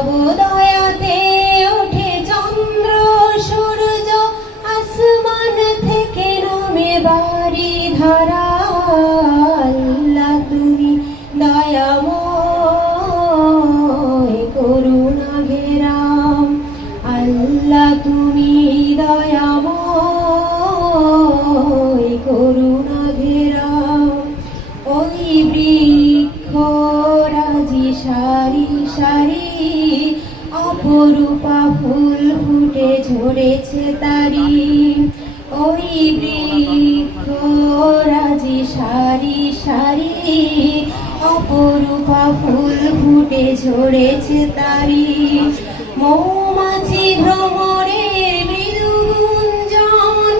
তব দয়াতে ওঠে চন্দ্র সূর্য, আসমান থেকে নামে বাড়ি ধারা। আল্লাহ তুমি দয়াময় করুণা ঘেরা, আল্লাহ তুমি দয়াময় করুণা ঘেরা। ওই বৃক্ষরাজি সারি সারি, অপরূপা ফুল ফুটে ঝরেছে তারি। ওই বৃক্ষরাজি সারি সারি, অপরূপা ফুল ফুটে ঝরেছে তারি। মৌমাছি ভ্রমরের মৃদু গুঞ্জন,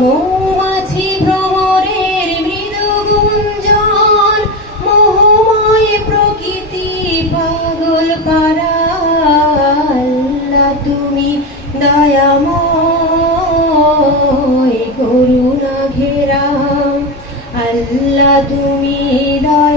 মৌমাছি ভ্রমরের মৃদু গুঞ্জন, মোহময় প্রকৃতি পাগল পারা। আল্লাহ তুমি দয়াময় করুণা ঘেরা, আল্লাহ তুমি দয়া